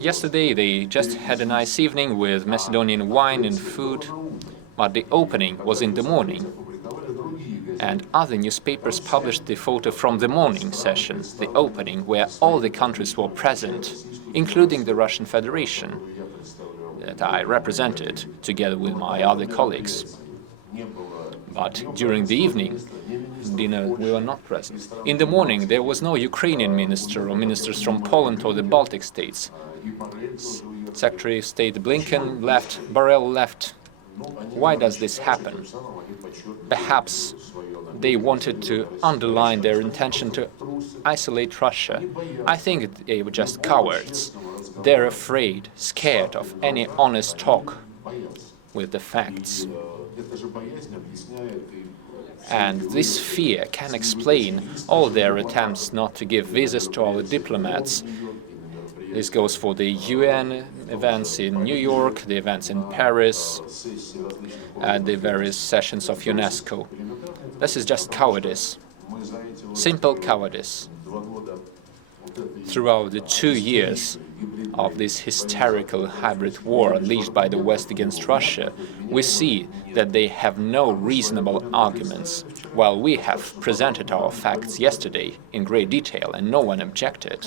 Yesterday they just had a nice evening with Macedonian wine and food, but the opening was in the morning. And other newspapers published the photo from the morning session, the opening, where all the countries were present, including the Russian Federation that I represented together with my other colleagues. But during the evening dinner, we were not present. In the morning, there was no Ukrainian minister or ministers from Poland or the Baltic states. Secretary of State Blинken left, Borel left. Why does this happen? Perhaps they wanted to underline their intention to isolate Russia. I think they were just cowards. They're afraid, scared of any honest talk with the facts. And this fear can explain all their attempts not to give visas to our diplomats. This goes for the UN events in New York, the events in Paris, and the various sessions of UNESCO. This is just cowardice, simple cowardice. Throughout the 2 years of this hysterical hybrid war unleashed by the West against Russia, we see that they have no reasonable arguments, while we have presented our facts yesterday in great detail and no one objected.